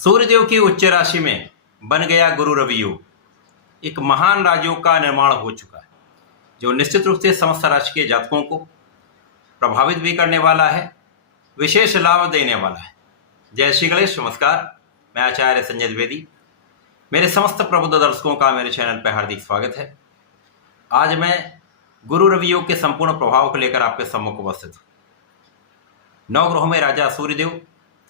सूर्यदेव की उच्च राशि में बन गया गुरु रवि योग। एक महान राजयोग का निर्माण हो चुका है जो निश्चित रूप से समस्त राशि के जातकों को प्रभावित भी करने वाला है, विशेष लाभ देने वाला है। जय श्री गणेश। नमस्कार, मैं आचार्य संजय द्विवेदी। मेरे समस्त प्रबुद्ध दर्शकों का मेरे चैनल पर हार्दिक स्वागत है। आज मैं गुरु रवि योग के संपूर्ण प्रभाव को लेकर आपके सम्मुख उपस्थित हूँ। 9 ग्रहों में राजा सूर्यदेव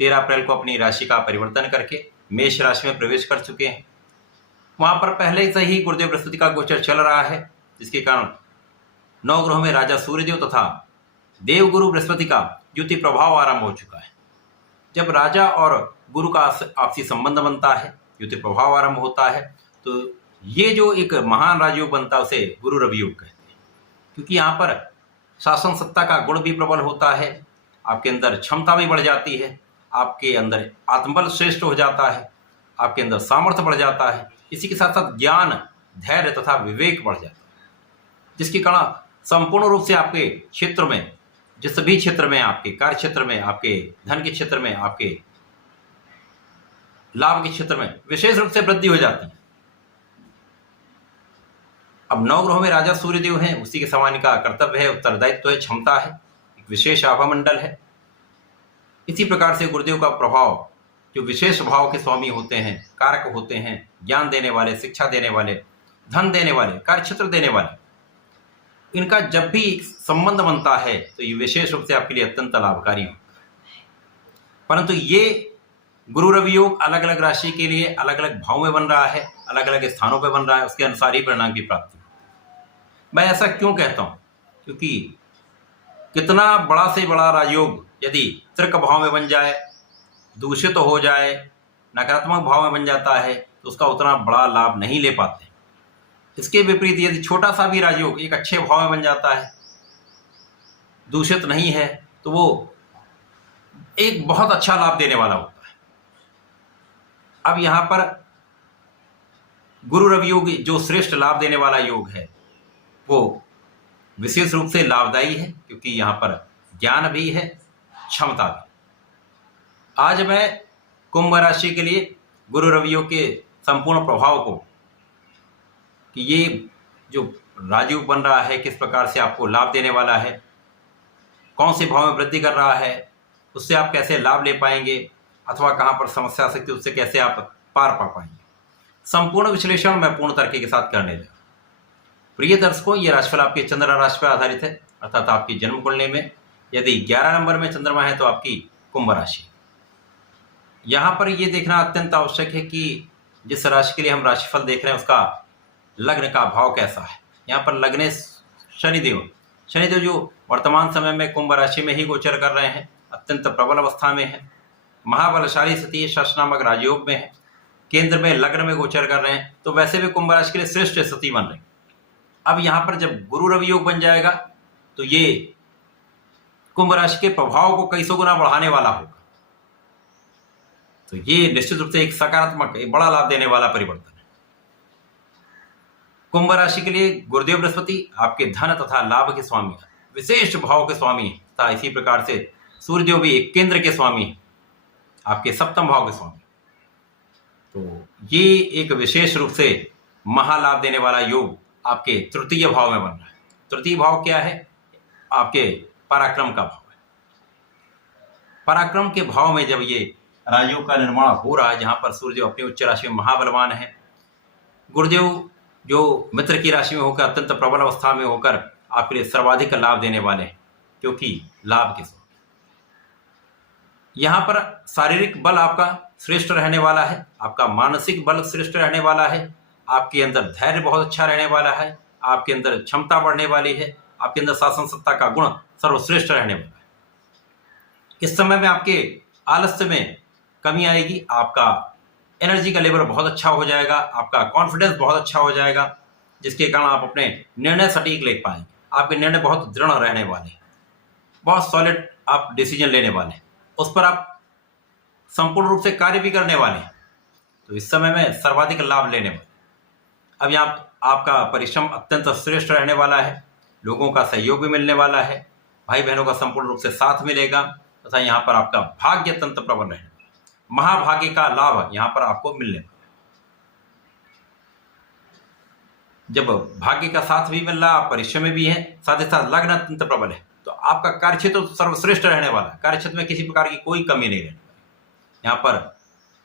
13 अप्रैल को अपनी राशि का परिवर्तन करके मेष राशि में प्रवेश कर चुके हैं। वहां पर पहले से ही गुरुदेव बृहस्पति का गोचर चल रहा है, जिसके कारण 9 ग्रहों में राजा सूर्यदेव तथा देवगुरु बृहस्पति का युति प्रभाव आरंभ हो चुका है। जब राजा और गुरु का आपसी संबंध बनता है, युति प्रभाव आरंभ होता है, तो ये जो एक महान राजयोग बनता है उसे गुरु रवि योग कहते हैं। क्योंकि यहाँ पर शासन सत्ता का गुण भी प्रबल होता है, आपके अंदर क्षमता भी बढ़ जाती है, आपके अंदर आत्मबल श्रेष्ठ हो जाता है, आपके अंदर सामर्थ्य बढ़ जाता है, इसी के साथ साथ ज्ञान, धैर्य तथा विवेक बढ़ जाता है, जिसके कारण संपूर्ण रूप से आपके क्षेत्र में, जिस भी क्षेत्र में, आपके कार्य क्षेत्र में, आपके धन के क्षेत्र में, आपके लाभ के क्षेत्र में विशेष रूप से वृद्धि हो जाती है। अब 9 ग्रहों में राजा सूर्यदेव हैं, उसी के समान का कर्तव्य है, उत्तरदायित्व है, क्षमता है, एक विशेष आभा मंडल है। इसी प्रकार से गुरुदेव का प्रभाव, जो विशेष भाव के स्वामी होते हैं, कारक होते हैं, ज्ञान देने वाले, शिक्षा देने वाले, धन देने वाले, कार्यक्षेत्र देने वाले, इनका जब भी संबंध बनता है तो ये विशेष रूप से आपके लिए अत्यंत लाभकारी हो। परंतु ये गुरु रवि योग अलग अलग राशि के लिए अलग अलग भाव में बन रहा है, अलग अलग स्थानों पर बन रहा है, उसके अनुसार ही परिणाम की प्राप्ति। मैं ऐसा क्यों कहता हूँ? क्योंकि कितना बड़ा से बड़ा राजयोग यदि तृक भाव में बन जाए, दूषित तो हो जाए, नकारात्मक भाव में बन जाता है, तो उसका उतना बड़ा लाभ नहीं ले पाते। इसके विपरीत यदि छोटा सा भी राजयोग एक अच्छे भाव में बन जाता है, दूषित नहीं है, तो वो एक बहुत अच्छा लाभ देने वाला होता है। अब यहाँ पर गुरु रवि योग जो श्रेष्ठ लाभ देने वाला योग है, वो विशेष रूप से लाभदायी है, क्योंकि यहाँ पर ज्ञान भी है, क्षमता भी। आज मैं कुंभ राशि के लिए गुरु रवि योग के संपूर्ण प्रभाव को, कि ये जो राजयोग बन रहा है किस प्रकार से आपको लाभ देने वाला है, कौन से भाव में वृद्धि कर रहा है, उससे आप कैसे लाभ ले पाएंगे, अथवा कहाँ पर समस्या आ सकती है, उससे कैसे आप पार पा पाएंगे, संपूर्ण विश्लेषण मैं पूर्ण तरीके के साथ करने लगा। प्रिय दर्शकों, ये राशिफल आपके चंद्र राशि पर आधारित है, अर्थात आपकी जन्म कुंडली में यदि 11 नंबर में चंद्रमा है तो आपकी कुंभ राशि। यहाँ पर ये देखना अत्यंत आवश्यक है कि जिस राशि के लिए हम राशिफल देख रहे हैं उसका लग्न का भाव कैसा है। यहाँ पर लग्ने शनिदेव जो वर्तमान समय में कुंभ राशि में ही गोचर कर रहे हैं, अत्यंत प्रबल अवस्था में है, महाबलशाली स्थिति शासनामक राजयोग में है, केंद्र में लग्न में गोचर कर रहे हैं, तो वैसे भी कुंभ राशि के लिए श्रेष्ठ स्थिति बन रही। अब यहाँ पर जब गुरु रवि योग बन जाएगा तो ये कुंभ राशि के प्रभाव को कई सौ गुना बढ़ाने वाला होगा। तो ये निश्चित रूप से एक सकारात्मक, एक बड़ा लाभ देने वाला परिवर्तन है। कुंभ राशि के लिए गुरुदेव बृहस्पति आपके धन तथा लाभ के स्वामी है, विशेष भाव के स्वामी है, तथा इसी प्रकार से सूर्यदेव भी एक केंद्र के स्वामी है, आपके सप्तम भाव के स्वामी। तो ये एक विशेष रूप से महालाभ देने वाला योग आपके तृतीय भाव में बन रहा है। तृतीय भाव क्या है? आपके पराक्रम का भाव है। पराक्रम के भाव में जब ये राजयोग का निर्माण हो रहा है, जहां पर सूर्यदेव अपनी उच्च राशि में महाबलवान है, गुरुदेव जो मित्र की राशि में होकर अत्यंत प्रबल अवस्था में होकर आपके लिए सर्वाधिक लाभ देने वाले हैं, क्योंकि लाभ के स्वामी। यहाँ पर शारीरिक बल आपका श्रेष्ठ रहने वाला है, आपका मानसिक बल श्रेष्ठ रहने वाला है, आपके अंदर धैर्य बहुत अच्छा रहने वाला है, आपके अंदर क्षमता बढ़ने वाली है, आपके अंदर शासन सत्ता का गुण सर्वश्रेष्ठ रहने वाला है। इस समय में आपके आलस्य में कमी आएगी, आपका एनर्जी का लेवल बहुत अच्छा हो जाएगा, आपका कॉन्फिडेंस बहुत अच्छा हो जाएगा, जिसके कारण आप अपने निर्णय सटीक ले पाएंगे। आपके निर्णय बहुत दृढ़ रहने वाले हैं, बहुत सॉलिड आप डिसीजन लेने वाले हैं, उस पर आप संपूर्ण रूप से कार्य भी करने वाले हैं। तो इस समय में सर्वाधिक लाभ लेने वाले। अब यहाँ आपका परिश्रम अत्यंत श्रेष्ठ रहने वाला है, लोगों का सहयोग भी मिलने वाला है, भाई बहनों का संपूर्ण रूप से साथ मिलेगा, तथा यहाँ पर आपका भाग्य अत्यंत प्रबल रहेगा। महाभाग्य का लाभ यहाँ पर आपको मिलने वाला है। जब भाग्य का साथ भी मिल रहा, परिश्रम में भी है, साथ ही साथ लग्न अत्यंत प्रबल है, तो आपका कार्यक्षेत्र तो सर्वश्रेष्ठ रहने वाला है। कार्यक्षेत्र में किसी प्रकार की कोई कमी नहीं रहने वाली। यहाँ पर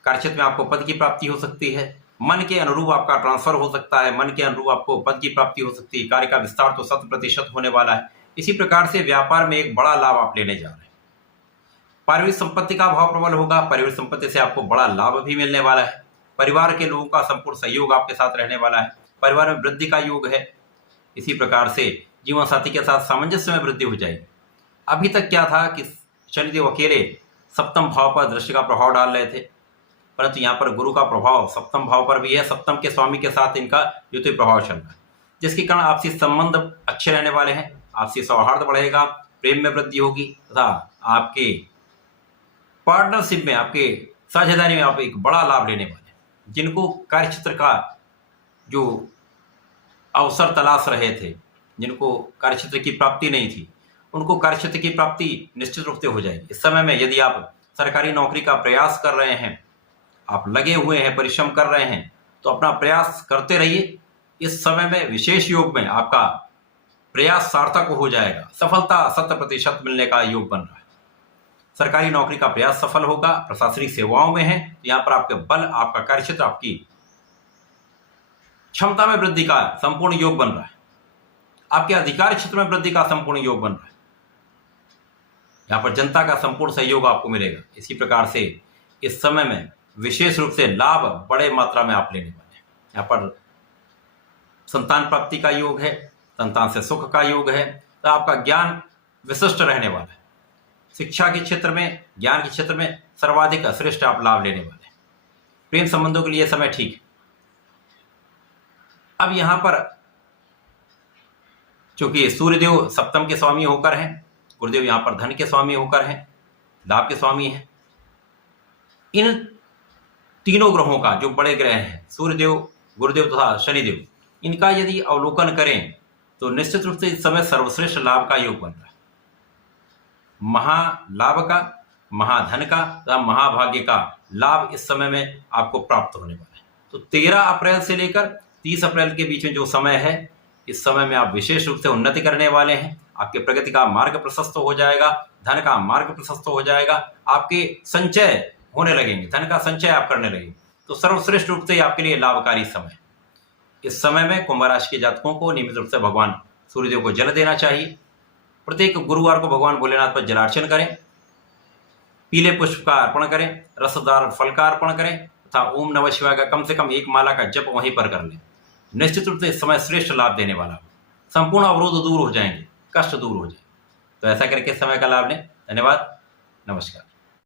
कार्यक्षेत्र में आपको पद की प्राप्ति हो सकती है, मन के अनुरूप आपका ट्रांसफर हो सकता है, मन के अनुरूप आपको पद की प्राप्ति हो सकती है, कार्य का विस्तार तो 100% होने वाला है। इसी प्रकार से व्यापार में एक बड़ा लाभ आप लेने जा रहे हैं। पारिवारिक संपत्ति का भाव प्रबल होगा, पारिवारिक संपत्ति से आपको बड़ा लाभ भी मिलने वाला है। परिवार के लोगों का संपूर्ण सहयोग आपके साथ रहने वाला है, परिवार में वृद्धि का योग है। इसी प्रकार से जीवन साथी के साथ सामंजस्य में वृद्धि हो जाएगी। अभी तक क्या था कि शनिदेव अकेले सप्तम भाव पर दृष्टि का प्रभाव डाल रहे थे, परंतु यहाँ पर गुरु का प्रभाव सप्तम भाव पर भी है। सप्तम के स्वामी के साथ इनका द्वितीय प्रभाव चल रहा है, जिसके कारण आपसी संबंध अच्छे रहने वाले हैं, आपसी सौहार्द बढ़ेगा, प्रेम में वृद्धि होगी तथा आपके पार्टनरशिप में, आपके साझेदारी में आप एक बड़ा लाभ लेने वाले हैं। जिनको कार्यक्षेत्र का जो अवसर तलाश रहे थे, जिनको कार्यक्षेत्र की प्राप्ति नहीं थी, उनको कार्यक्षेत्र की प्राप्ति निश्चित रूप से हो जाएगी। इस समय में यदि आप सरकारी नौकरी का प्रयास कर रहे हैं, आप लगे हुए हैं, परिश्रम कर रहे हैं, तो अपना प्रयास करते रहिए। इस समय में विशेष योग में आपका प्रयास सार्थक हो जाएगा, सफलता 100% मिलने का योग बन रहा है। सरकारी नौकरी का प्रयास सफल होगा, प्रशासनिक सेवाओं में है, यहाँ पर आपके बल, आपका कार्यक्षेत्र, आपकी क्षमता में वृद्धि का संपूर्ण योग बन रहा है। आपके अधिकार क्षेत्र में वृद्धि का संपूर्ण योग बन रहा है। यहाँ पर जनता का संपूर्ण सहयोग आपको मिलेगा। इसी प्रकार से इस समय में विशेष रूप से लाभ बड़े मात्रा में आप लेने वाले हैं। यहाँ पर संतान प्राप्ति का योग है, संतान से सुख का योग है, तो आपका ज्ञान विशिष्ट रहने वाला है। शिक्षा के क्षेत्र में, ज्ञान के क्षेत्र में सर्वाधिक श्रेष्ठ आप लाभ लेने वाले हैं। प्रेम संबंधों के लिए समय ठीक है। अब यहाँ पर चूंकि सूर्यदेव सप्तम के स्वामी होकर हैं, गुरुदेव यहाँ पर धन के स्वामी होकर हैं, लाभ के स्वामी हैं। इन तीनों ग्रहों का जो बड़े ग्रह हैं, सूर्यदेव, गुरुदेव तथा शनिदेव, इनका यदि अवलोकन करें तो निश्चित रूप से इस समय सर्वश्रेष्ठ लाभ का योग बन रहा है। महालाभ का, महाधन का तथा महाभाग्य का लाभ इस समय में आपको प्राप्त होने वाला है। तो 13 अप्रैल से लेकर 30 अप्रैल के बीच में जो समय है, इस समय में आप विशेष रूप से उन्नति करने वाले हैं। आपके प्रगति का मार्ग प्रशस्त हो जाएगा, धन का मार्ग प्रशस्त हो जाएगा, आपके संचय होने लगेंगे, धन का संचय आप करने लगेंगे। तो सर्वश्रेष्ठ रूप से आपके लिए लाभकारी समय। इस समय में कुंभ राशि के जातकों को नियमित रूप से भगवान सूर्यदेव को जल देना चाहिए। प्रत्येक गुरुवार को भगवान भोलेनाथ पर जलार्चन करें, पीले पुष्प का अर्पण करें, रसदार फल का अर्पण करें तथा ओम नमः शिवाय का कम से कम 1 माला का जप वहीं पर कर लें। निश्चित रूप से इस समय श्रेष्ठ लाभ देने वाला, संपूर्ण अवरोध दूर हो जाएंगे, कष्ट दूर हो जाएंगे। तो ऐसा करके समय का लाभ लें। धन्यवाद, नमस्कार।